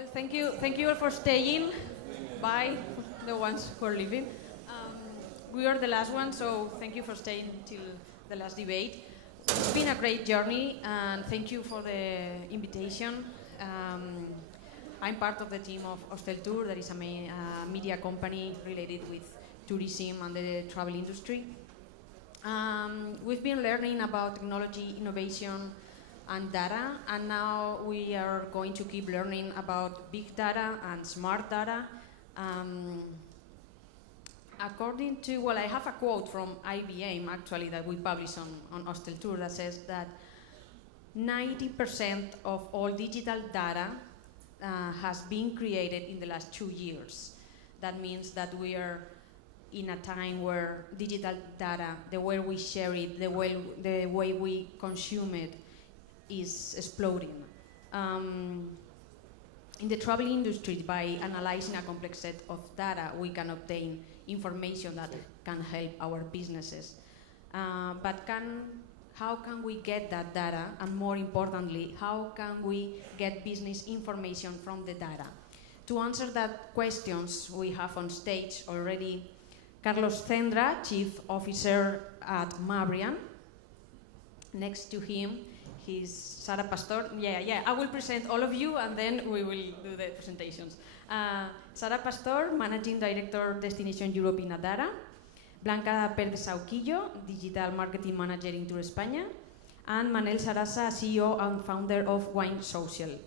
Well, thank you all for staying. Bye, the ones who are leaving. We are the last one, so thank you for staying till the last debate. It's been a great journey, and thank you for the invitation. I'm part of the team of Hosteltur, that is a media company related with tourism and the travel industry. We've been learning about technology, innovation, and data, and now we are going to keep learning about big data and smart data. According to, well, I have a quote from IBM actually that we published on Hosteltur that says that 90% of all digital data has been created in the last 2 years. That means that we are in a time where digital data, the way we share it, the way we consume it, is exploding. In the travel industry, by analyzing a complex set of data, we can obtain information that can help our businesses. But how can we get that data? And more importantly, how can we get business information from the data? To answer that questions, we have on stage already Carlos Cendra, Chief Officer at MABRIAN. Next to him, he's Sara Pastor. Yeah, I will present all of you and then we will do the presentations. Sara Pastor, Managing Director, Destination Europe in Adara. Blanca Pérez-Sauquillo, Digital Marketing Manager in Tourspain. And Manel Sarasa, CEO and founder of WINEISSOCIAL.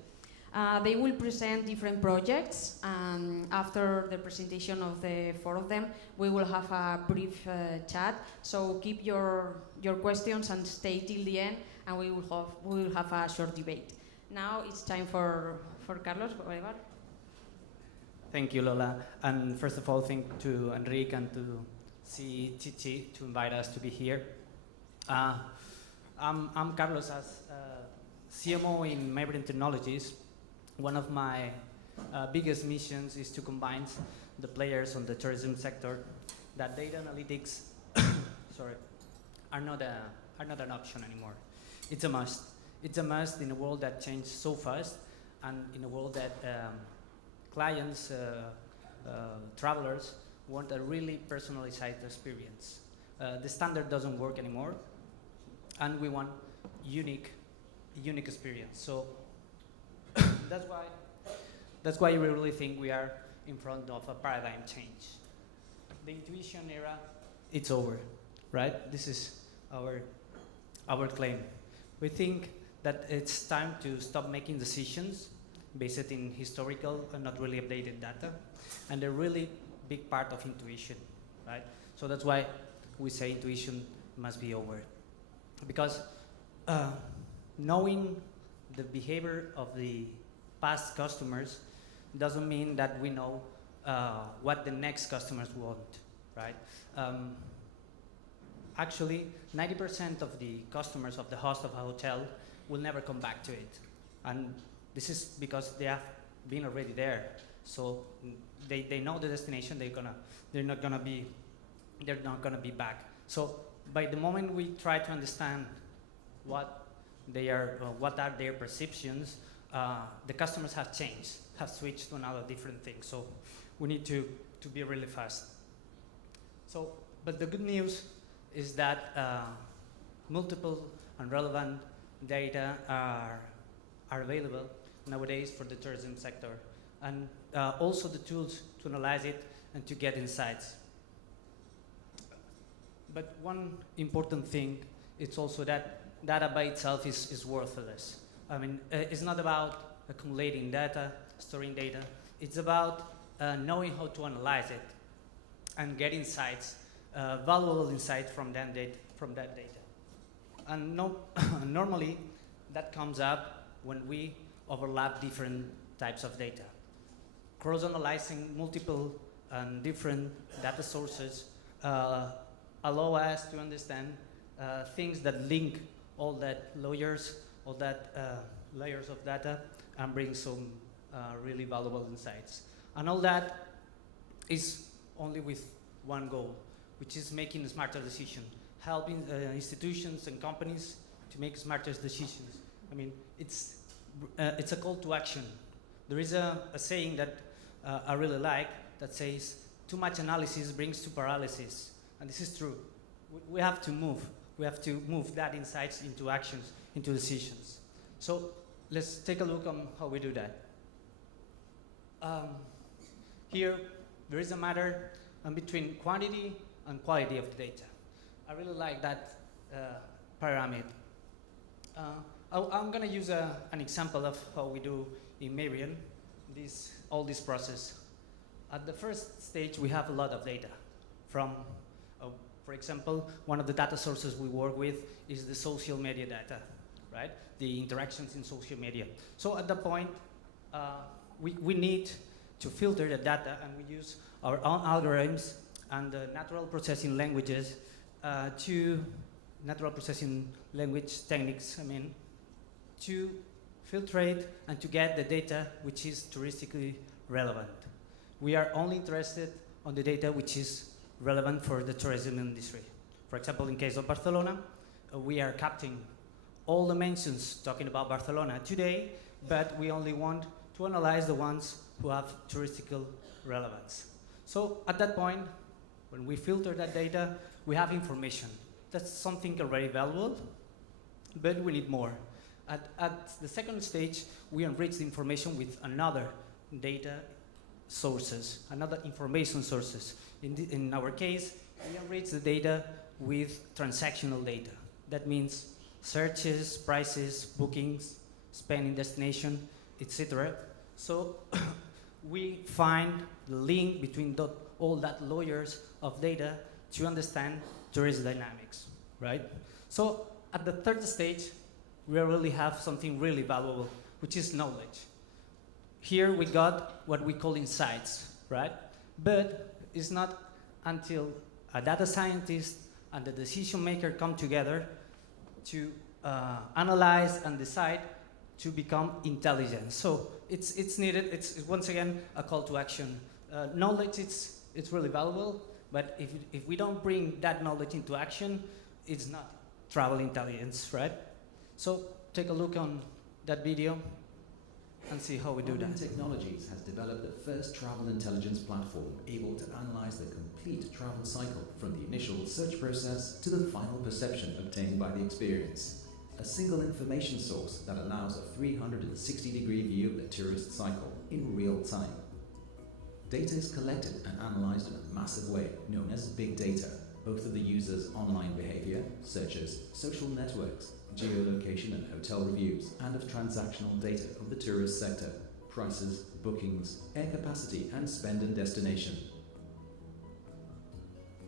They will present different projects, and after the presentation of the four of them, we will have a brief chat. So keep your questions and stay till the end, and we will have a short debate. Now it's time for Carlos. Whatever. Thank you, Lola. And first of all, thank to Enrique and to CETT to invite us to be here. I'm Carlos, as CMO in MABRIAN Technologies. One of my biggest missions is to combine the players on the tourism sector. That data analytics, are not an option anymore. It's a must. It's a must in a world that changes so fast, and in a world that clients, travelers want a really personalized experience. The standard doesn't work anymore, and we want unique experience. So that's why we really think we are in front of a paradigm change. The intuition era, it's over, right? This is our claim. We think that it's time to stop making decisions based in historical and not really updated data, and a really big part of intuition, right? So that's why we say intuition must be over. Because knowing the behavior of the past customers doesn't mean that we know what the next customers want, right? Actually, 90% of the customers of the host of a hotel will never come back to it. And this is because they have been already there. So they know the destination, they're not gonna be back. So by the moment we try to understand what are their perceptions, the customers have changed, have switched to another different thing. So we need to be really fast. So, but the good news is that multiple and relevant data are available nowadays for the tourism sector, and also the tools to analyze it and to get insights. But one important thing, it's also that data by itself is worthless. I mean, it's not about accumulating data, storing data. It's about knowing how to analyze it and get insights, valuable insights from that data. And normally, that comes up when we overlap different types of data. Cross-analyzing multiple and different data sources allow us to understand things that link all that layers of data and bring some really valuable insights. And all that is only with one goal, which is making a smarter decision, helping institutions and companies to make smarter decisions. I mean, it's a call to action There is a saying that I really like that says, too much analysis brings to paralysis. And this is true. We have to move. We have to move that insights into actions, into decisions. So let's take a look on how we do that. Here, there is a matter between quantity and quality of the data. I really like that pyramid. I'm going to use an example of how we do in MABRIAN all this process. At the first stage, we have a lot of data from, for example, one of the data sources we work with is the social media data, right? The interactions in social media. So at that point, we need to filter the data, and we use our own algorithms and natural processing languages natural processing language techniques, to filtrate and to get the data which is touristically relevant. We are only interested on the data which is relevant for the tourism industry. For example, in case of Barcelona, we are capturing all the mentions talking about Barcelona today, but we only want to analyze the ones who have touristical relevance. So at that point, when we filter that data, we have information. That's something already valuable, but we need more. At the second stage, we enrich the information with another data sources, another information sources. In our case, we enrich the data with transactional data. That means searches, prices, bookings, spending destination, etc. So we find the link between all that layers of data to understand tourist dynamics, right? So at the third stage, we really have something really valuable, which is knowledge. Here we got what we call insights, right? But it's not until a data scientist and the decision maker come together to analyze and decide to become intelligent. So it's needed. It's once again a call to action. Knowledge, it's really valuable, but if we don't bring that knowledge into action, it's not travel intelligence, right? So take a look on that video and see how we do that. Technologies has developed the first travel intelligence platform able to analyze the complete travel cycle from the initial search process to the final perception obtained by the experience. A single information source that allows a 360-degree view of the tourist cycle in real time. Data is collected and analyzed in a massive way known as big data, both of the user's online behavior, searches, social networks, geolocation and hotel reviews, and of transactional data of the tourist sector, prices, bookings, air capacity, and spend and destination.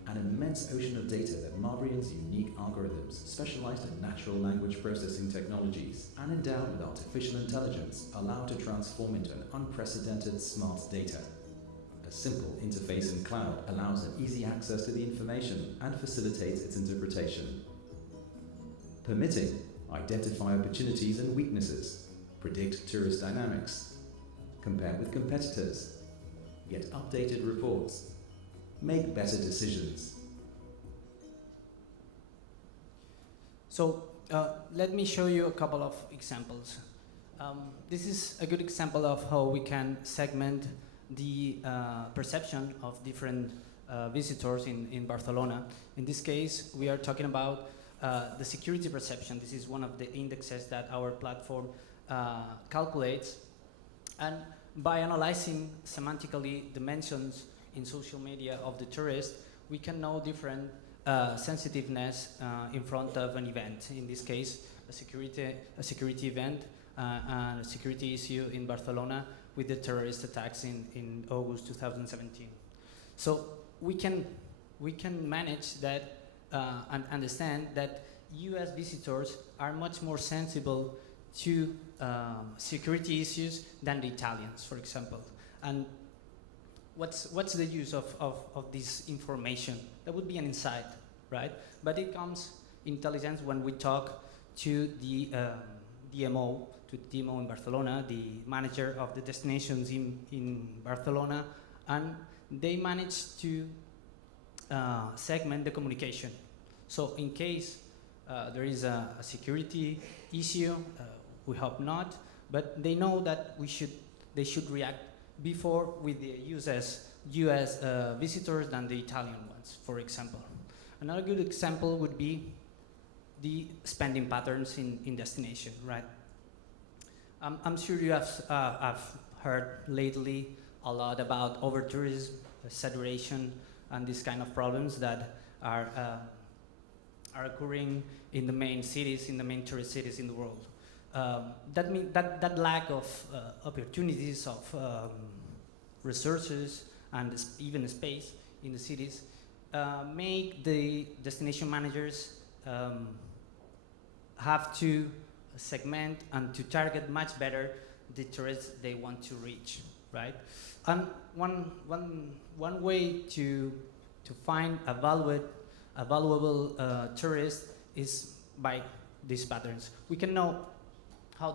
An immense ocean of data that MABRIAN's unique algorithms, specialized in natural language processing technologies and endowed with artificial intelligence, allow to transform into an unprecedented smart data. A simple interface in cloud allows an easy access to the information and facilitates its interpretation. Permitting, identify opportunities and weaknesses, predict tourist dynamics, compare with competitors, get updated reports, make better decisions. So let me show you a couple of examples. This is a good example of how we can segment the perception of different visitors in Barcelona. In this case, we are talking about the security perception. This is one of the indexes that our platform calculates. And by analyzing semantically dimensions in social media of the tourist, we can know different sensitiveness in front of an event. In this case, a security event and a security issue in Barcelona with the terrorist attacks in August 2017. So we can manage that and understand that US visitors are much more sensible to security issues than the Italians, for example. And what's the use of this information? That would be an insight, right? But it comes intelligence when we talk to the DMO, in Barcelona, the manager of the destinations in Barcelona, and they manage to segment the communication. So in case there is a security issue, we hope not, but they know that we should they should react before with the US visitors than the Italian ones, for example. Another good example would be the spending patterns in destination, right? I'm sure you have heard lately a lot about over-tourism, saturation, and these kind of problems that are occurring in the main cities, in the main tourist cities in the world. That lack of opportunities, of resources, and even space in the cities make the destination managers have to segment and to target much better the tourists they want to reach, right? And one way to find a valuable tourist is by these patterns. We can know how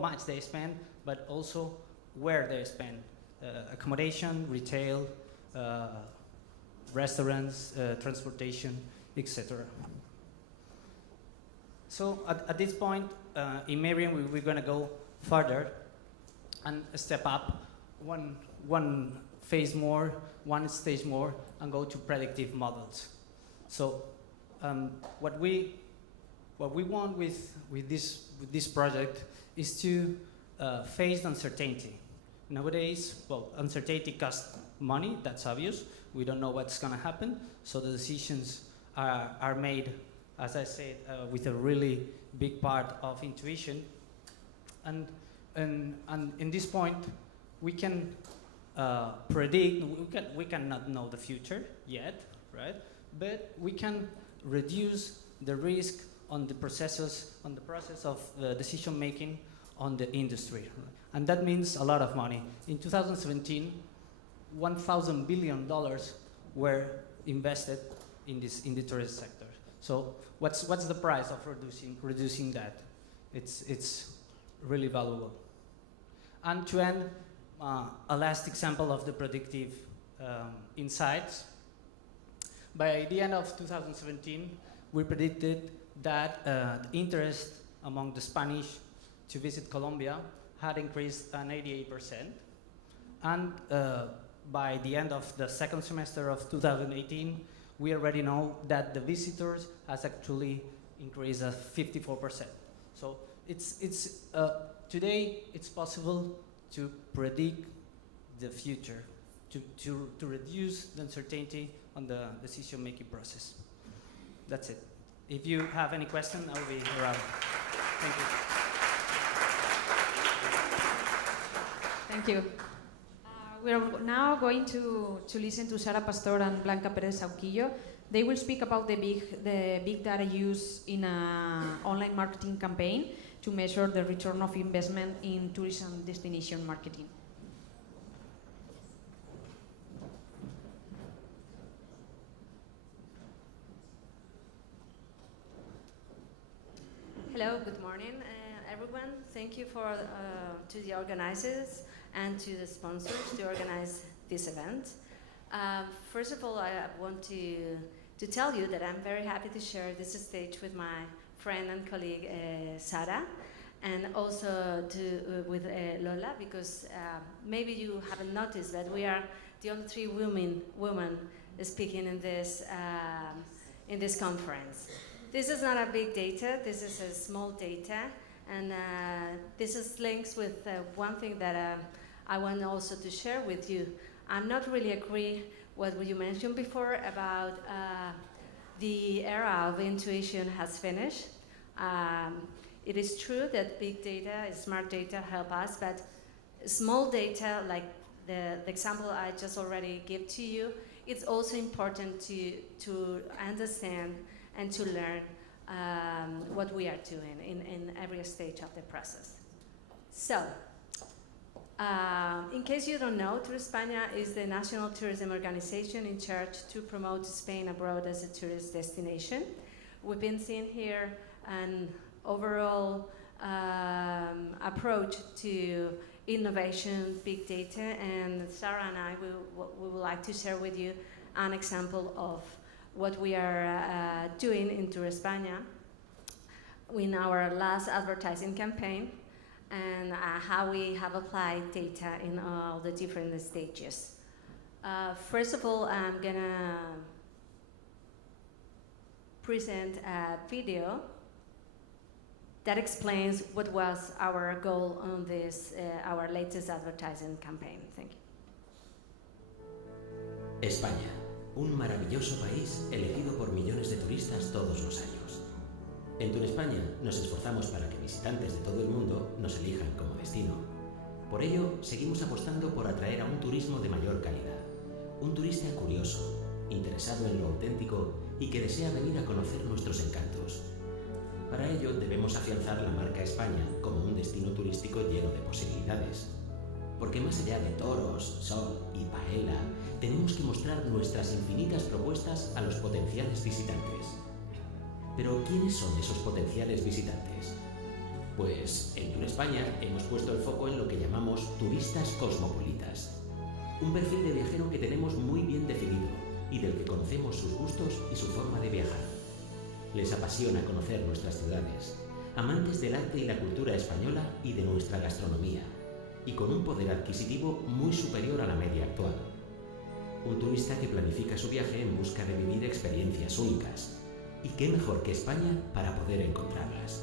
much they spend, but also where they spend. Accommodation, retail, restaurants, transportation, etc. So at this point, in MABRIAN, we're going to go further and step up one phase more, one stage more, and go to predictive models. So what we want with this project is to face uncertainty. Nowadays, well, uncertainty costs money, that's obvious. We don't know what's going to happen, so the decisions are made, as I said, with a really big part of intuition. And in this point, we can predict, we cannot know the future yet, right? But we can reduce the risk on the process of decision making on the industry. And that means a lot of money. In 2017, $1,000 billion were invested in the tourist sector. So what's the price of reducing that? It's really valuable. And to end, a last example of the predictive insights. By the end of 2017, we predicted that the interest among the Spanish to visit Colombia had increased 88%. And by the end of the second semester of 2018, we already know that the visitors has actually increased 54%. So today it's possible to predict the future, to reduce the uncertainty on the decision-making process. That's it. If you have any question, I'll be around. Thank you. Thank you. We are now going to listen to Sara Pastor and Blanca Pérez-Sauquillo. They will speak about the big data use in an online marketing campaign to measure the return of investment in tourism destination marketing. Hello, good morning, everyone. Thank you to the organizers and to the sponsors to organize this event. First of all, I want to tell you that I'm very happy to share this stage with my friend and colleague Sara, and also with Lola, because maybe you haven't noticed that we are the only three women speaking in this conference. This is not a big data, this is a small data, and this is links with one thing that I want also to share with you. I'm not really agree what you mentioned before about the era of intuition has finished. It is true that big data, smart data help us, but small data, like the example I just already gave to you, it's also important to understand and to learn what we are doing in every stage of the process. So, in case you don't know, Tourspain is the national tourism organization in charge to promote Spain abroad as a tourist destination. We've been seeing here an overall approach to innovation, big data, and Sara and I we would like to share with you an example of what we are doing in Tourspain in our last advertising campaign. and how we have applied data in all the different stages. First of all, I'm gonna present a video that explains what was our goal on this, our latest advertising campaign. Thank you. España, un maravilloso país elegido por millones de turistas todos los años. En Tourspain nos esforzamos para que visitantes de todo el mundo nos elijan como destino. Por ello, seguimos apostando por atraer a un turismo de mayor calidad. Un turista curioso, interesado en lo auténtico y que desea venir a conocer nuestros encantos. Para ello, debemos afianzar la marca España como un destino turístico lleno de posibilidades. Porque más allá de toros, sol y paella, tenemos que mostrar nuestras infinitas propuestas a los potenciales visitantes. Pero, ¿quiénes son esos potenciales visitantes? Pues, en Tourspain hemos puesto el foco en lo que llamamos turistas cosmopolitas. Un perfil de viajero que tenemos muy bien definido y del que conocemos sus gustos y su forma de viajar. Les apasiona conocer nuestras ciudades, amantes del arte y la cultura española y de nuestra gastronomía, y con un poder adquisitivo muy superior a la media actual. Un turista que planifica su viaje en busca de vivir experiencias únicas, y qué mejor que España para poder encontrarlas.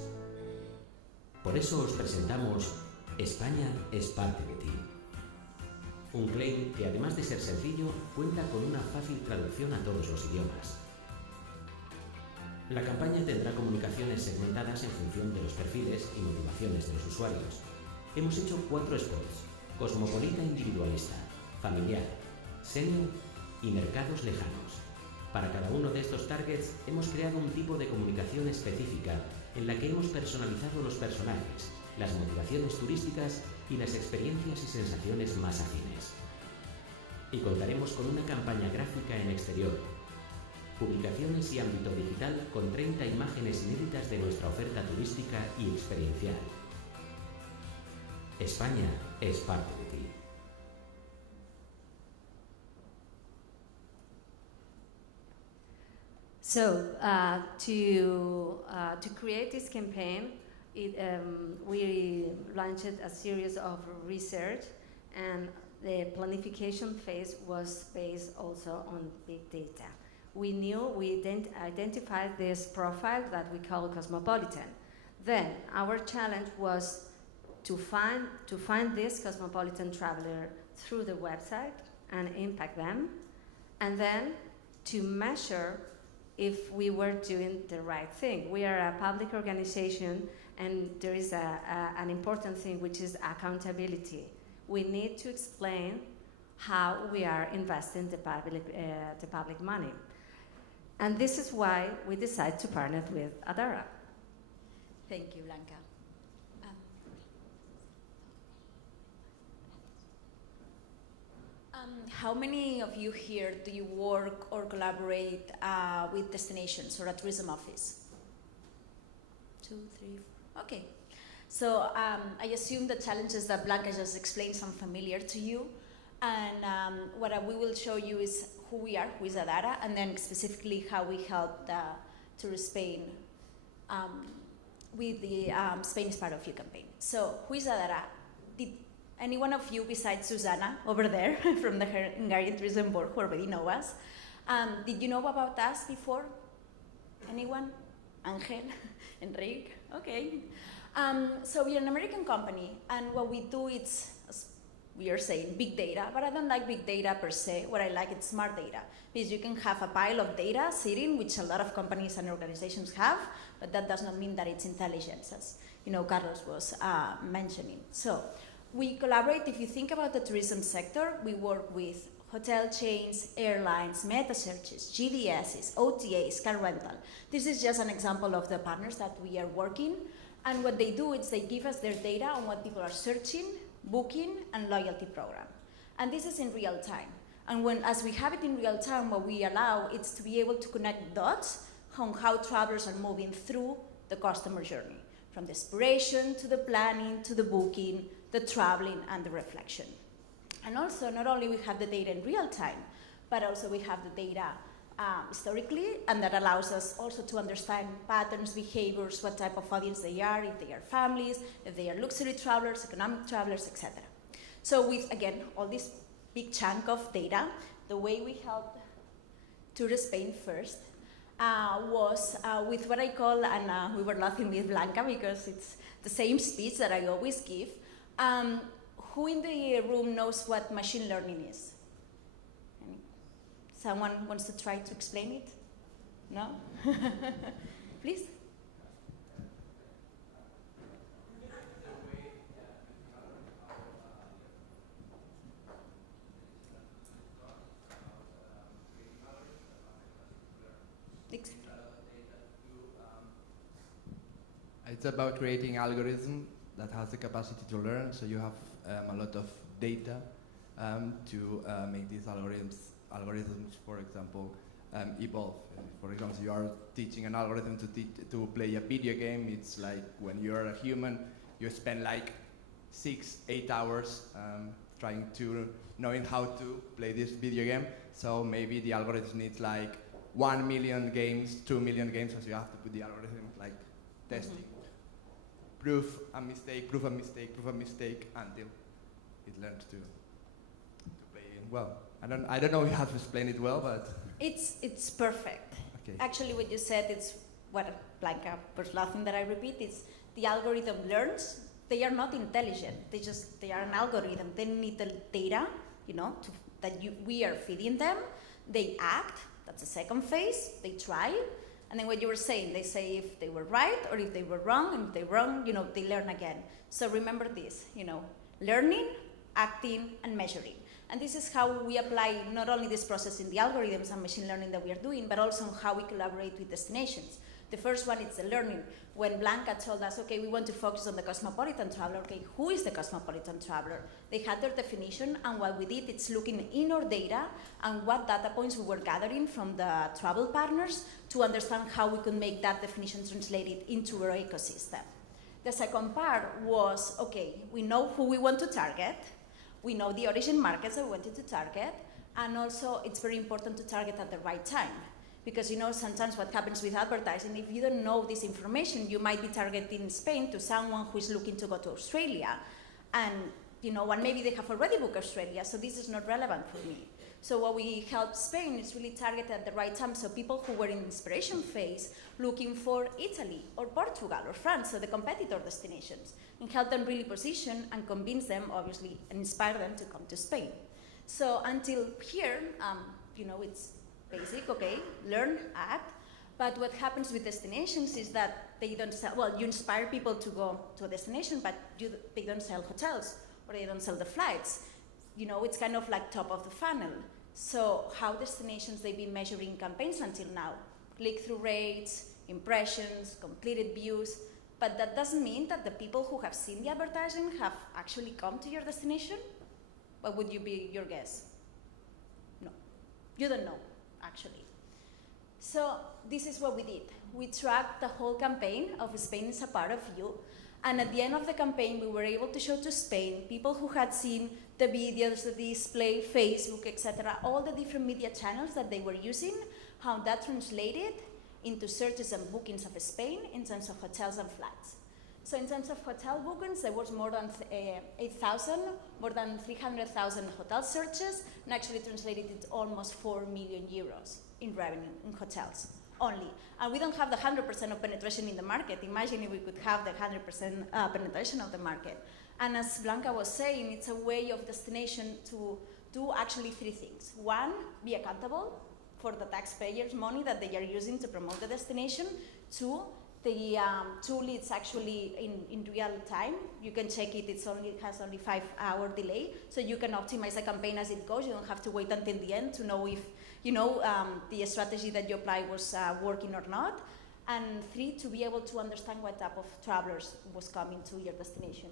Por eso os presentamos España es parte de ti. Un claim que, además de ser sencillo, cuenta con una fácil traducción a todos los idiomas. La campaña tendrá comunicaciones segmentadas en función de los perfiles y motivaciones de los usuarios. Hemos hecho 4 spots: cosmopolita individualista, familiar, senior y mercados lejanos. Para cada uno de estos targets hemos creado un tipo de comunicación específica en la que hemos personalizado los personajes, las motivaciones turísticas y las experiencias y sensaciones más afines. Y contaremos con una campaña gráfica en exterior, publicaciones y ámbito digital con 30 imágenes inéditas de nuestra oferta turística y experiencial. España es parte de ti. So, to create this campaign, we launched a series of research, and the planification phase was based also on big data. We identified this profile that we call cosmopolitan. Then our challenge was to find this cosmopolitan traveler through the website and impact them, and then to measure if we were doing the right thing. We are a public organization, and there is an important thing, which is accountability. We need to explain how we are investing the public money. And this is why we decided to partner with Adara. Thank you, Blanca. How many of you here do you work or collaborate with destinations or a tourism office? 2, 3, 4. Okay. So I assume the challenges that Blanca just explained sound familiar to you. And what we will show you is who we are, who is Adara, and then specifically how we help Tourspain with the Spain is Part of You campaign. So who is Adara? Did any one of you besides Susana over there from the Hungarian Tourism Board who already know us, did you know about us before? Anyone? Angel? Enrique? Okay. So we are an American company, and what we do is, we are saying big data, but I don't like big data per se. What I like is smart data, because you can have a pile of data sitting, which a lot of companies and organizations have, but that does not mean that it's intelligence, as Carlos was mentioning. So we collaborate. If you think about the tourism sector, we work with hotel chains, airlines, meta searches, GDSs, OTAs, car rental. This is just an example of the partners that we are working. And what they do is they give us their data on what people are searching, booking, and loyalty program. And this is in real time. And as we have it in real time, what we allow is to be able to connect dots on how travelers are moving through the customer journey, from the exploration to the planning to the booking, the traveling, and the reflection. And also, not only we have the data in real time, but also we have the data historically, and that allows us also to understand patterns, behaviors, what type of audience they are, if they are families, if they are luxury travelers, economic travelers, etc. So with, again, all this big chunk of data, the way we helped Tourspain first was with what I call, and we were laughing with Blanca because it's the same speech that I always give. Who in the room knows what machine learning is? Someone wants to try to explain it? No? Please? It's about creating algorithm that has the capacity to learn, so you have a lot of data to make these algorithms, for example, evolve. For example, you are teaching an algorithm to play a video game. It's like when you're a human, you spend like 6-8 hours trying to knowing how to play this video game. So maybe the algorithm needs like 1 million games, 2 million games, so you have to put the algorithm like testing. Proof a mistake, proof a mistake, proof a mistake until it learns to play it well. I don't know how to explain it well, but it's perfect. Okay. Actually, what you said, it's what Blanca was laughing that I repeat. It's the algorithm learns. They are not intelligent. They are an algorithm. They need the data, you know, we are feeding them. They act. That's the second phase. They try. And then what you were saying, they say if they were right or if they were wrong, and if they're wrong, you know, they learn again. So remember this, you know, learning, acting, and measuring. And this is how we apply not only this process in the algorithms and machine learning that we are doing, but also how we collaborate with destinations. The first one is the learning. When Blanca told us, okay, we want to focus on the cosmopolitan traveler, okay, who is the cosmopolitan traveler? They had their definition, and what we did, it's looking in our data and what data points we were gathering from the travel partners to understand how we could make that definition translated into our ecosystem. The second part was, okay, we know who we want to target, we know the origin markets that we wanted to target, and also it's very important to target at the right time. Because you know sometimes what happens with advertising, if you don't know this information, you might be targeting Spain to someone who is looking to go to Australia. And you know, and maybe they have already booked Australia, so this is not relevant for me. So what we help Spain is really target at the right time, so people who were in inspiration phase looking for Italy or Portugal or France, so the competitor destinations, and help them really position and convince them, obviously, and inspire them to come to Spain. So until here, you know, it's basic, okay, learn, act, but what happens with destinations is that they don't sell, well, you inspire people to go to a destination, but they don't sell hotels, or they don't sell the flights. You know, it's kind of like top of the funnel. So how destinations they've been measuring campaigns until now? Click-through rates, impressions, completed views, but that doesn't mean that the people who have seen the advertising have actually come to your destination? What would you be your guess? No, you don't know, actually. So this is what we did. We tracked the whole campaign of Spain is a part of you, and at the end of the campaign, we were able to show to Spain people who had seen the videos, the display, Facebook, etc., all the different media channels that they were using, how that translated into searches and bookings of Spain in terms of hotels and flights. So in terms of hotel bookings, there was more than 8,000, more than 300,000 hotel searches, and actually translated into almost 4 million euros in revenue in hotels only. And we don't have the 100% of penetration in the market. Imagine if we could have the 100% penetration of the market. And as Blanca was saying, it's a way of destination to do actually 3 things. 1, be accountable for the taxpayers' money that they are using to promote the destination. 2, the tool is actually in real time. You can check it, it has only 5-hour delay, so you can optimize the campaign as it goes. You don't have to wait until the end to know if the strategy that you applied was working or not. And 3, to be able to understand what type of travelers was coming to your destination.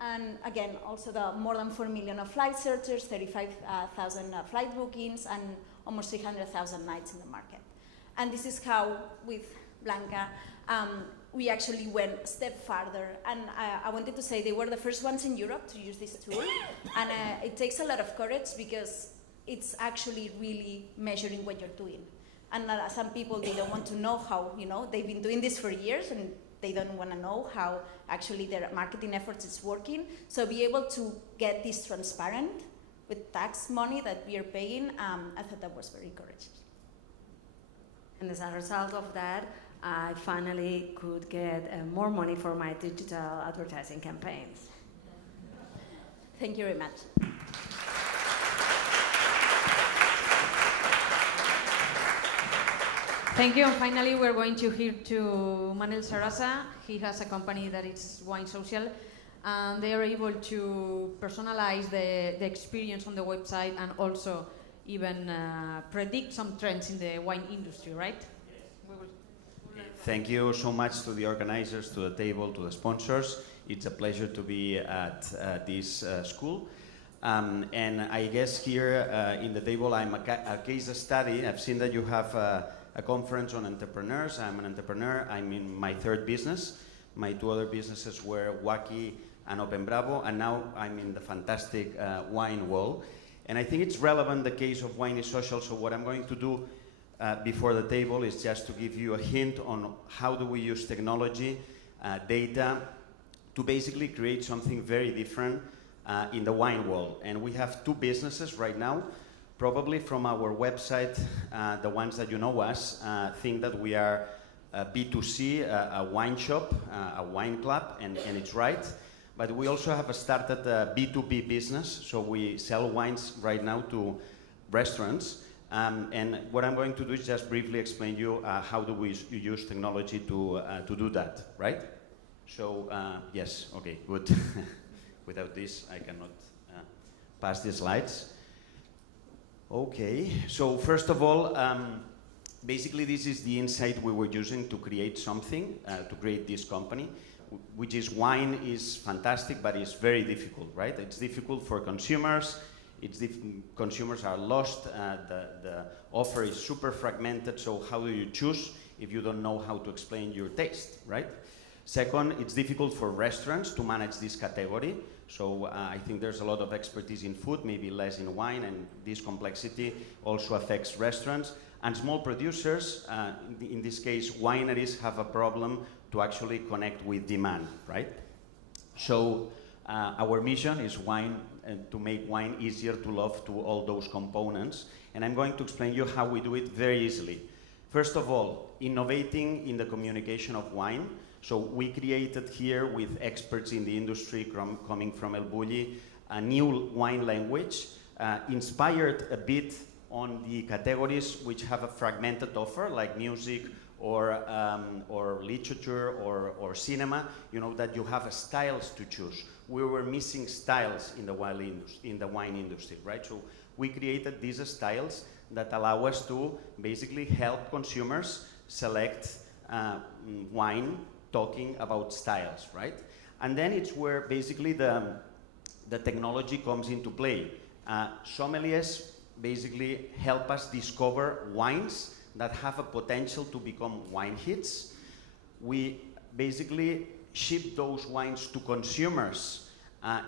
And again, also the more than 4 million of flight searchers, 35,000 flight bookings, and almost 300,000 nights in the market. And this is how, with Blanca, we actually went a step farther. And I wanted to say they were the first ones in Europe to use this tool. And it takes a lot of courage because it's actually really measuring what you're doing. And some people, they don't want to know how, they've been doing this for years and they don't want to know how actually their marketing efforts is working. So be able to get this transparent with tax money that we are paying, I thought that was very encouraging. And as a result of that, I finally could get more money for my digital advertising campaigns. Thank you very much. Thank you. And finally, we're going to hear to Manel Sarasa. He has a company that is WINEISSOCIAL, and they are able to personalize the experience on the website and also even predict some trends in the wine industry, right? Thank you so much to the organizers, to the table, to the sponsors. It's a pleasure to be at this school. And I guess here in the table I'm a case study. I've seen that you have a conference on entrepreneurs. I'm an entrepreneur. I'm in my third business. My two other businesses were Wacky and Open Bravo, and now I'm in the fantastic wine world. And I think it's relevant, the case of WINEISSOCIAL. So what I'm going to do before the table is just to give you a hint on how do we use technology, data, to basically create something very different in the wine world. And we have two businesses right now. Probably from our website, the ones that you know us, think that we are a B2C, a wine shop, a wine club, and it's right. But we also have started a B2B business, so we sell wines right now to restaurants. And what I'm going to do is just briefly explain you how do we use technology to do that, right? So, yes, okay, good. Without this, I cannot pass the slides. Okay, so first of all, basically this is the insight we were using to create something, to create this company, which is wine is fantastic, but it's very difficult, right? It's difficult for consumers. Consumers are lost. The offer is super fragmented, so how do you choose if you don't know how to explain your taste, right? Second, it's difficult for restaurants to manage this category. So I think there's a lot of expertise in food, maybe less in wine, and this complexity also affects restaurants. And small producers, in this case, wineries, have a problem to actually connect with demand, right? So our mission is to make wine easier to love to all those components. And I'm going to explain you how we do it very easily. First of all, innovating in the communication of wine. So we created here with experts in the industry coming from El Bulli, a new wine language, inspired a bit on the categories which have a fragmented offer, like music or literature or cinema, that you have styles to choose. We were missing styles in the wine industry, right? So we created these styles that allow us to basically help consumers select wine, talking about styles, right? And then it's where basically the technology comes into play. Sommeliers basically help us discover wines that have a potential to become wine hits. We basically ship those wines to consumers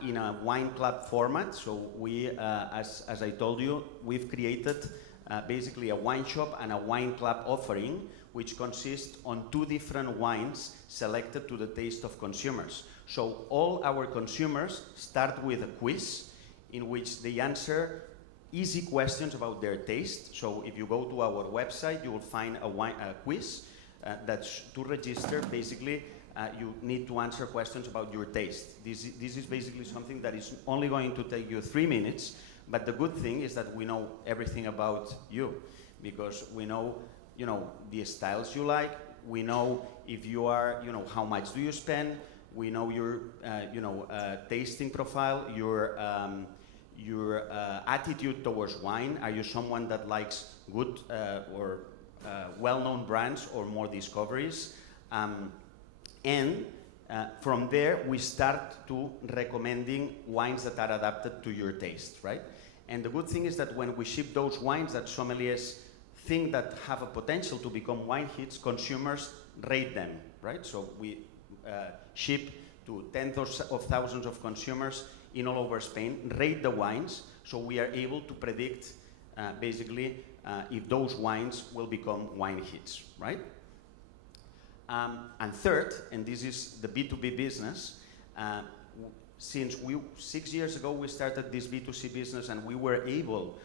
in a wine club format. So we, as I told you, we've created basically a wine shop and a wine club offering, which consists on two different wines selected to the taste of consumers. So all our consumers start with a quiz in which they answer easy questions about their taste. So if you go to our website, you will find a quiz that's to register. Basically, you need to answer questions about your taste. This is basically something that is only going to take you 3 minutes, but the good thing is that we know everything about you, because we know the styles you like, we know if you are, how much do you spend, we know your, tasting profile, your attitude towards wine. Are you someone that likes good or well-known brands or more discoveries? And from there, we start to recommending wines that are adapted to your taste, right? And the good thing is that when we ship those wines that sommeliers think that have a potential to become wine hits, consumers rate them, right? So we ship to tens of thousands of consumers in all over Spain, rate the wines, so we are able to predict basically if those wines will become wine hits, right? And third, and this is the B2B business, since 6 years ago we started this B2C business and we were able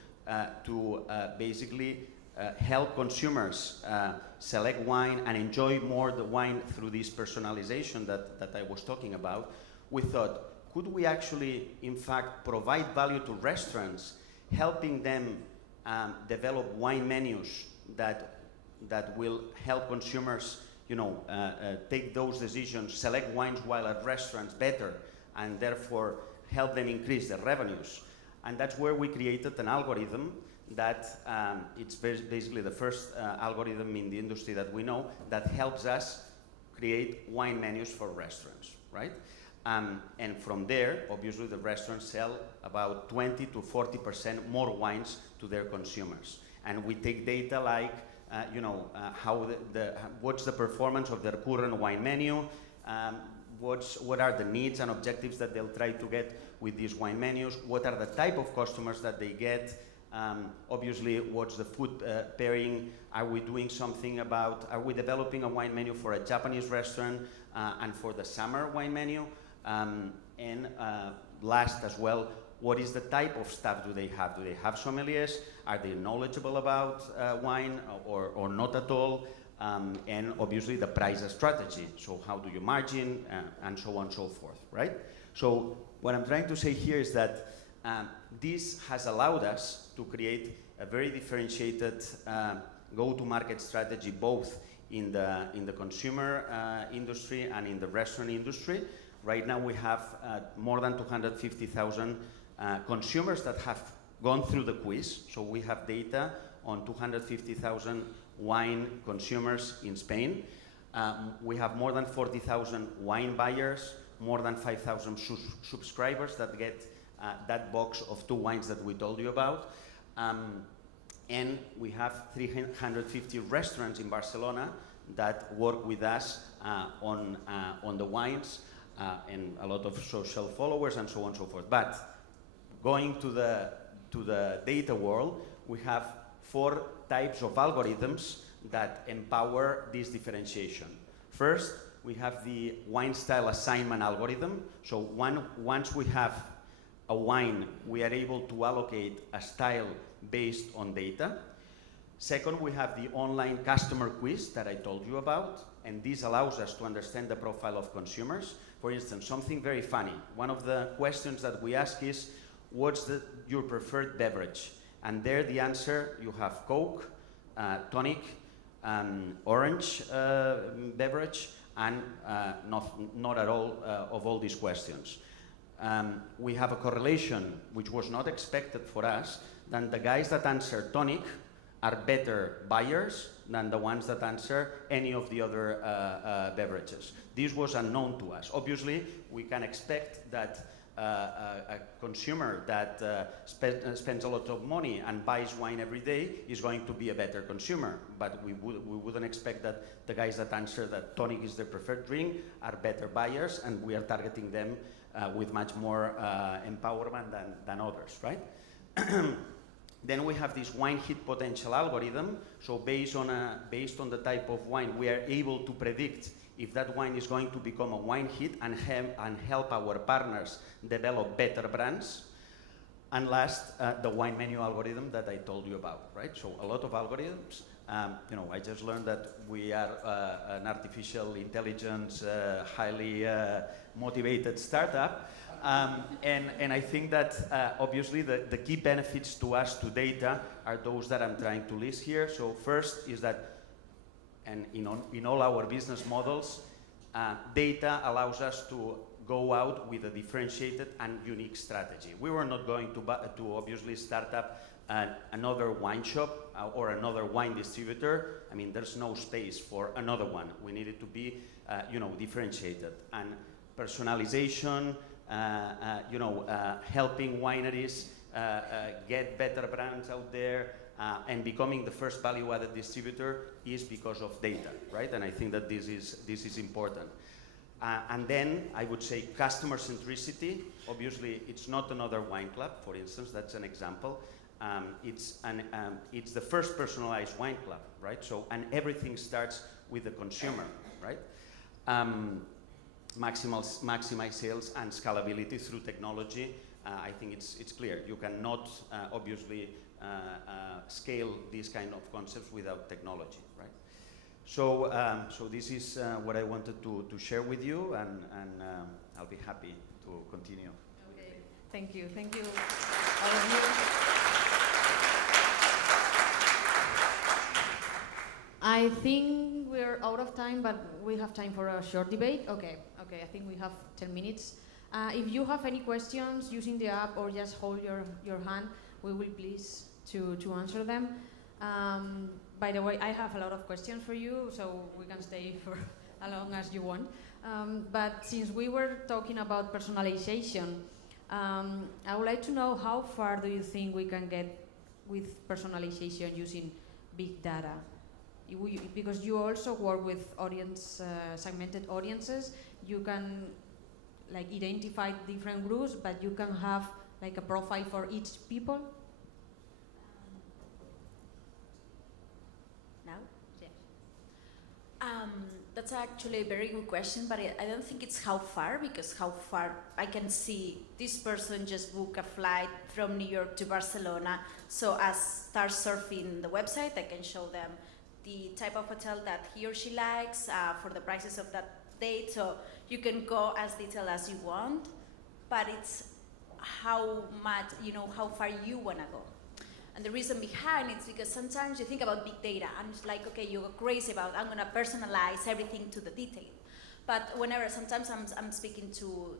to basically help consumers select wine and enjoy more the wine through this personalization that I was talking about, we thought, could we actually, in fact, provide value to restaurants, helping them develop wine menus that will help consumers, take those decisions, select wines while at restaurants better, and therefore help them increase their revenues. And that's where we created an algorithm that it's basically the first algorithm in the industry that we know that helps us create wine menus for restaurants, right? And from there, obviously, the restaurants sell about 20 to 40% more wines to their consumers. And we take data like, what's the performance of their current wine menu, what are the needs and objectives that they'll try to get with these wine menus, what are the type of customers that they get, obviously, what's the food pairing, are we doing something about, are we developing a wine menu for a Japanese restaurant and for the summer wine menu, and last as well, what is the type of staff do they have? Do they have sommeliers? Are they knowledgeable about wine or not at all? And obviously the price strategy. So how do you margin and so on and so forth, right? So what I'm trying to say here is that this has allowed us to create a very differentiated go-to-market strategy, both in the consumer industry and in the restaurant industry. Right now we have more than 250,000 consumers that have gone through the quiz. So we have data on 250,000 wine consumers in Spain. We have more than 40,000 wine buyers, more than 5,000 subscribers that get that box of 2 wines that we told you about. And we have 350 restaurants in Barcelona that work with us on the wines, and a lot of social followers and so on and so forth. But going to the data world, we have 4 types of algorithms that empower this differentiation. First, we have the wine style assignment algorithm. So once we have a wine, we are able to allocate a style based on data. Second, we have the online customer quiz that I told you about, and this allows us to understand the profile of consumers. For instance, something very funny. One of the questions that we ask is, what's your preferred beverage? And there the answer, you have Coke, tonic, orange beverage, and not at all of all these questions. We have a correlation, which was not expected for us, that the guys that answer tonic are better buyers than the ones that answer any of the other beverages. This was unknown to us. Obviously, we can expect that a consumer that spends a lot of money and buys wine every day is going to be a better consumer. But we wouldn't expect that the guys that answer that tonic is their preferred drink are better buyers, and we are targeting them with much more empowerment than others, right? Then we have this wine hit potential algorithm. So based on the type of wine, we are able to predict if that wine is going to become a wine hit and help our partners develop better brands. And last, the wine menu algorithm that I told you about, right? So a lot of algorithms. I just learned that we are an artificial intelligence, highly motivated startup. And I think that obviously the key benefits to us to data are those that I'm trying to list here. So first is that, and in all our business models, data allows us to go out with a differentiated and unique strategy. We were not going to obviously start up another wine shop or another wine distributor. I mean, there's no space for another one. We needed to be, differentiated. And personalization, helping wineries get better brands out there, and becoming the first value-added distributor is because of data, right? And I think that this is important. And then I would say customer centricity. Obviously, it's not another wine club, for instance. That's an example. it's the first personalized wine club, right? So, and everything starts with the consumer, right? Maximize sales and scalability through technology. I think it's clear. You cannot obviously scale these kind of concepts without technology, right? So, so this is what I wanted to share with you, and I'll be happy to continue. Okay, thank you, all of you. I think we're out of time, but we have time for a short debate. Okay, I think we have 10 minutes. If you have any questions using the app or just hold your hand, we will please to answer them. By the way, I have a lot of questions for you, so we can stay for as long as you want. But since we were talking about personalization, I would like to know how far do you think we can get with personalization using big data? Because you also work with audience, segmented audiences, you can like identify different groups, but you can have like a profile for each people? Now? Yeah. That's actually a very good question, but I don't think it's how far, because how far I can see this person just book a flight from New York to Barcelona, so as start surfing the website, I can show them the type of hotel that he or she likes for the prices of that date, so you can go as detailed as you want, but it's how much, how far you want to go. And the reason behind it is because sometimes you think about big data and it's like, okay, you go crazy about, I'm going to personalize everything to the detail. But whenever, sometimes I'm speaking to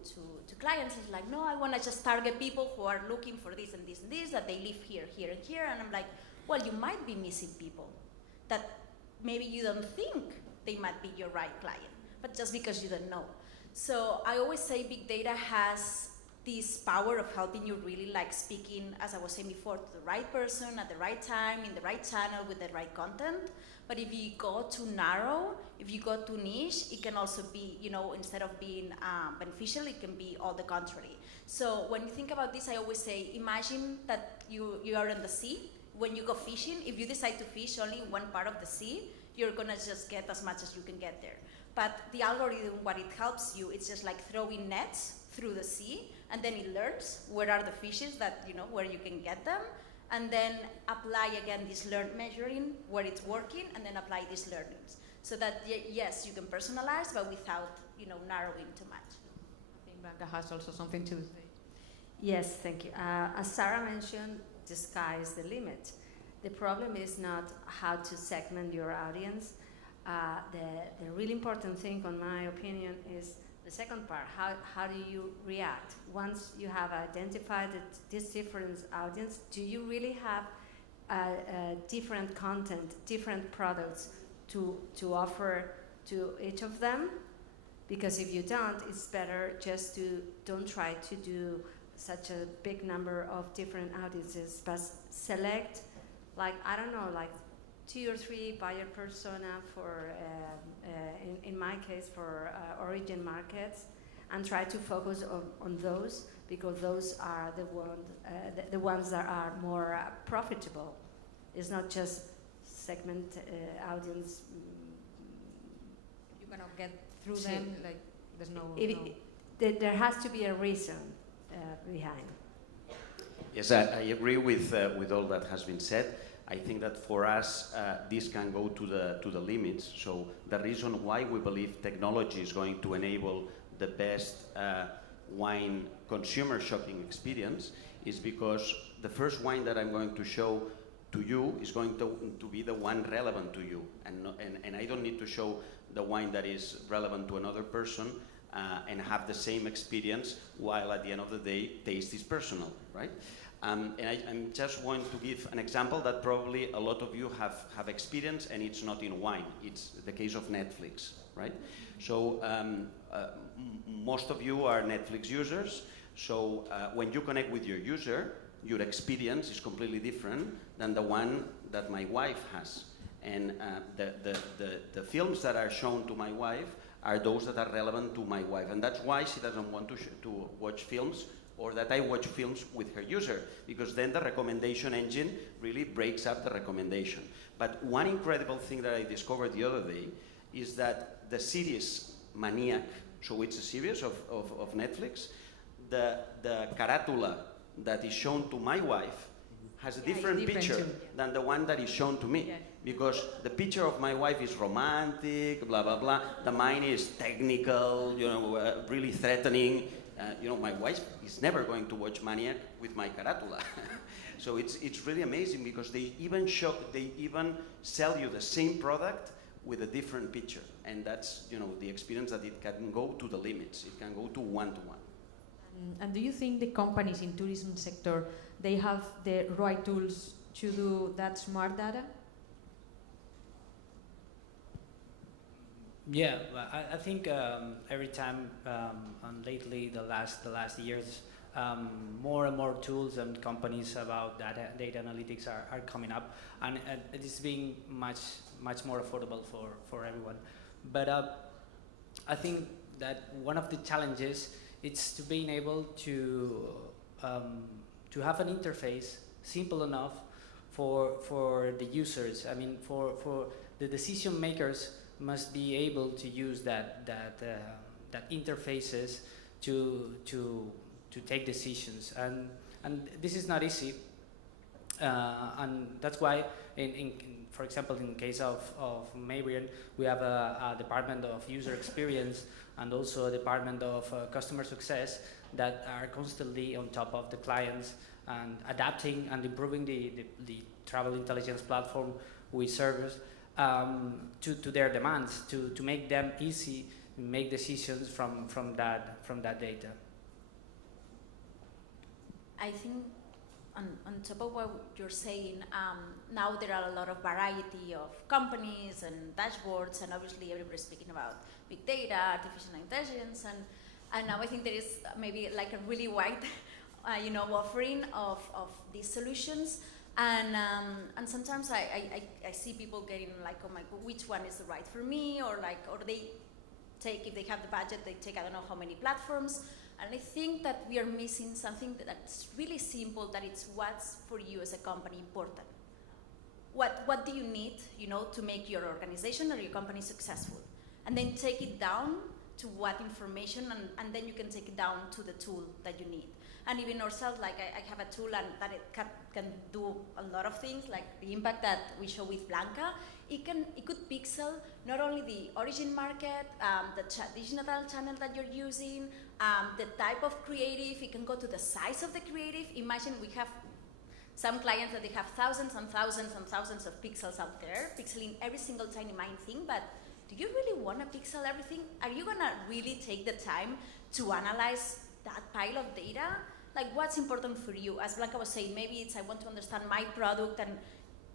clients, it's like, no, I want to just target people who are looking for this and this and this, that they live here, here and here. And I'm like, well, you might be missing people that maybe you don't think they might be your right client, but just because you don't know. So I always say big data has this power of helping you really like speaking, as I was saying before, to the right person at the right time, in the right channel, with the right content. But if you go too narrow, if you go too niche, it can also be, instead of being beneficial, it can be all the contrary. So when you think about this, I always say, imagine that you are in the sea. When you go fishing, if you decide to fish only in one part of the sea, you're gonna just get as much as you can get there. But the algorithm, what it helps you, it's just like throwing nets through the sea, and then it learns where are the fishes that, where you can get them, and then apply again this measuring where it's working, and then apply these learnings. So that, yes, you can personalize, but without, narrowing too much. I think Blanca has also something to say. Yes, thank you. As Sara mentioned, the sky is the limit. The problem is not how to segment your audience. The really important thing, in my opinion, is the second part. How do you react? Once you have identified this different audience, do you really have different content, different products to offer to each of them? Because if you don't, it's better just to don't try to do such a big number of different audiences, but select, like, I don't know, like 2 or 3 buyer persona for, in my case, for origin markets, and try to focus on those, because those are the ones that are more profitable. It's not just segment audience. You cannot get through them, like, there's no... There has to be a reason behind. Yes, I agree with all that has been said. I think that for us, this can go to the limits. So the reason why we believe technology is going to enable the best wine consumer shopping experience is because the first wine that I'm going to show to you is going to be the one relevant to you. And I don't need to show the wine that is relevant to another person and have the same experience, while at the end of the day, taste is personal, right? And I'm just going to give an example that probably a lot of you have experienced, and it's not in wine. It's the case of Netflix, right? So most of you are Netflix users. So when you connect with your user, your experience is completely different than the one that my wife has. And the films that are shown to my wife are those that are relevant to my wife. And that's why she doesn't want to watch films or that I watch films with her user, because then the recommendation engine really breaks up the recommendation. But one incredible thing that I discovered the other day is that the series Maniac, so it's a series of Netflix, the carátula that is shown to my wife has a different picture than the one that is shown to me. Because the picture of my wife is romantic, blah, blah, blah. The mine is technical, you know, really threatening. You know, my wife is never going to watch Maniac with my carátula. So it's really amazing because they even sell you the same product with a different picture. And that's, you know, the experience that it can go to the limits. It can go to one-to-one. And do you think the companies in tourism sector, they have the right tools to do that smart data? Yeah, I think every time, and lately the last years, more and more tools and companies about data analytics are coming up, and it is being much more affordable for everyone. But I think that one of the challenges is to being able to have an interface simple enough for the users. I mean, for the decision makers must be able to use that interfaces to take decisions, and this is not easy, and that's why for example, in case of MABRIAN, we have a department of user experience and also a department of customer success that are constantly on top of the clients and adapting and improving the travel intelligence platform we service to their demands, to make them easy, make decisions from that data. I think on top of what you're saying, now there are a lot of variety of companies and dashboards, and obviously everybody's speaking about big data, artificial intelligence, and now I think there is maybe like a really wide offering of these solutions. And sometimes I see people getting like, oh my God, which one is the right for me? Or they take, if they have the budget, they take I don't know how many platforms. And I think that we are missing something that's really simple, that it's what's for you as a company important. What do you need, to make your organization or your company successful? And then take it down to what information, and then you can take it down to the tool that you need. And even ourselves, like I have a tool and that it can do a lot of things, like the impact that we show with Blanca. It could pixel not only the origin market, the digital channel that you're using, the type of creative. It can go to the size of the creative. Imagine we have some clients that they have thousands and thousands and thousands of pixels out there, pixeling every single tiny mine thing, but do you really want to pixel everything? Are you gonna really take the time to analyze that pile of data? Like, what's important for you? As Blanca was saying, maybe it's I want to understand my product and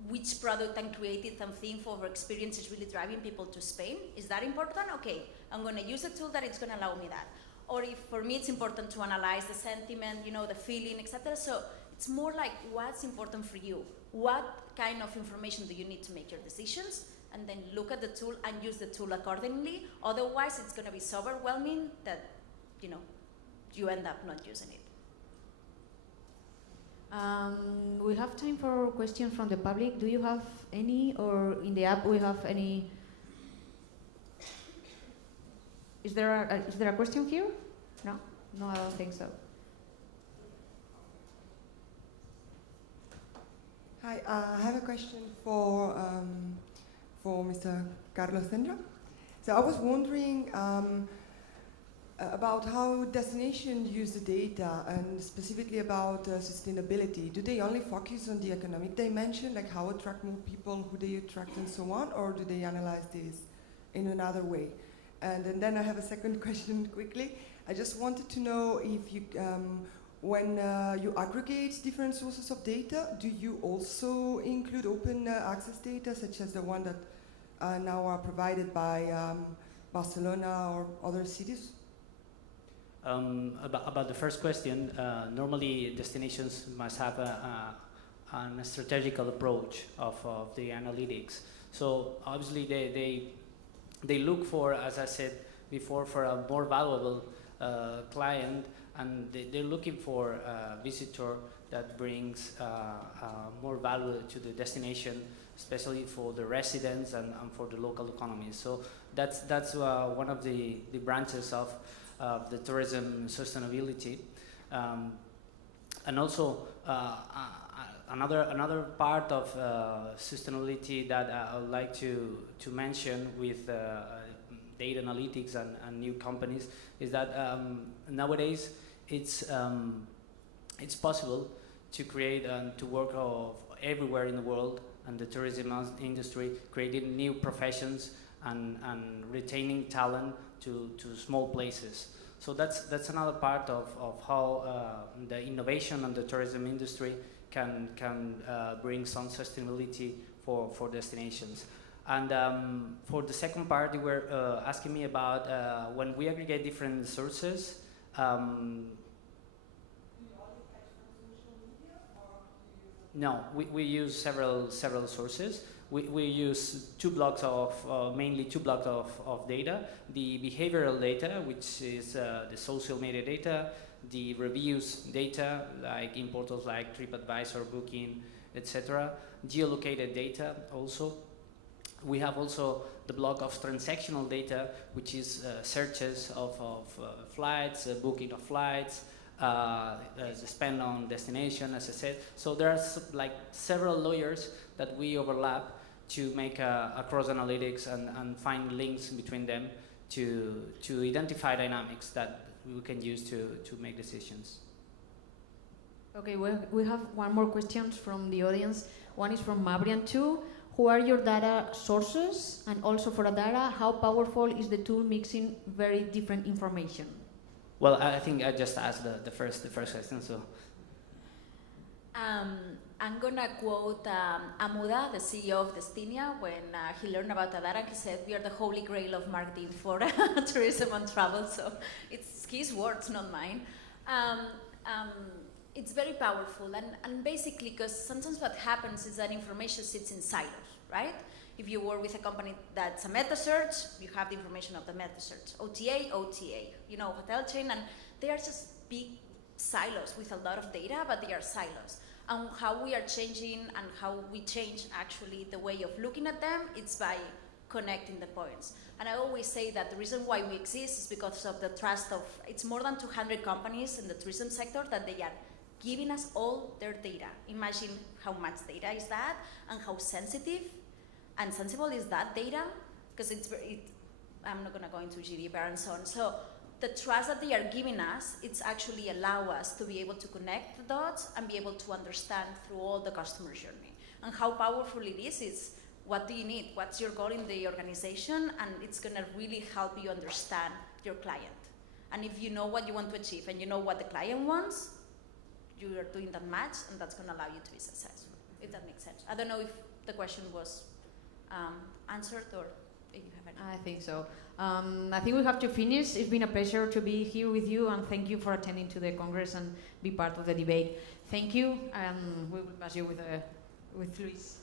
which product and creative something for experience is really driving people to Spain. Is that important? Okay, I'm gonna use a tool that it's gonna allow me that. Or if for me it's important to analyze the sentiment, the feeling, etc. So it's more like what's important for you. What kind of information do you need to make your decisions? And then look at the tool and use the tool accordingly. Otherwise, it's gonna be so overwhelming that, you end up not using it. We have time for questions from the public. Do you have any, or in the app we have any? Is there a question here? No, I don't think so. Hi, I have a question for Mr. Carlos Cendra. So I was wondering about how destinations use the data, and specifically about sustainability. Do they only focus on the economic dimension, like how attract more people, who they attract and so on, or do they analyze this in another way? And then I have a second question quickly. I just wanted to know if you, when you aggregate different sources of data, do you also include open access data, such as the one that now are provided by Barcelona or other cities? About the first question, normally destinations must have a strategical approach of the analytics. So obviously they look for, as I said before, for a more valuable client and they're looking for a visitor that brings more value to the destination, especially for the residents and for the local economy. So that's one of the branches of the tourism sustainability. And also another part of sustainability that I would like to mention with data analytics and new companies is that nowadays it's possible to create and to work everywhere in the world, and the tourism industry creating new professions and retaining talent to small places. So that's another part of how the innovation on the tourism industry can bring some sustainability for destinations. And for the second part, you were asking me about when we aggregate different sources. No, we use several sources. We use mainly two blocks of data: the behavioral data, which is the social media data, the reviews data, like in portals like TripAdvisor, Booking, etc. Geolocated data also. We have also the block of transactional data, which is searches of flights, booking of flights, spend on destination, as I said. So there are like several layers that we overlap to make a cross analytics and find links between them to identify dynamics that we can use to make decisions. Okay, we have one more question from the audience. One is from MABRIAN too. Who are your data sources? And also for Adara, how powerful is the tool mixing very different information? Well, I think I just asked the first question, so. I'm gonna quote Amuda, the CEO of Destinia, when he learned about Adara. He said, "We are the holy grail of marketing for tourism and travel." So it's his words, not mine. It's very powerful, and basically, because sometimes what happens is that information sits in silos, right? If you work with a company that's a meta search, you have the information of the meta search. OTA, you know, hotel chain, and they are just big silos with a lot of data, but they are silos. And how we are changing and how we change actually the way of looking at them, it's by connecting the points. And I always say that the reason why we exist is because of the trust of, it's more than 200 companies in the tourism sector that they are giving us all their data. Imagine how much data is that and how sensitive and sensible is that data, because I'm not gonna go into GDPR and so on. So the trust that they are giving us, it's actually allow us to be able to connect the dots and be able to understand through all the customer journey. And how powerful it is what do you need? What's your goal in the organization? And it's gonna really help you understand your client. And if you know what you want to achieve and you know what the client wants, you are doing that match, and that's gonna allow you to be successful, if that makes sense. I don't know if the question was answered or if you have any. I think so. I think we have to finish. It's been a pleasure to be here with you, and thank you for attending to the Congress and be part of the debate. Thank you, and we will pass you with Luis.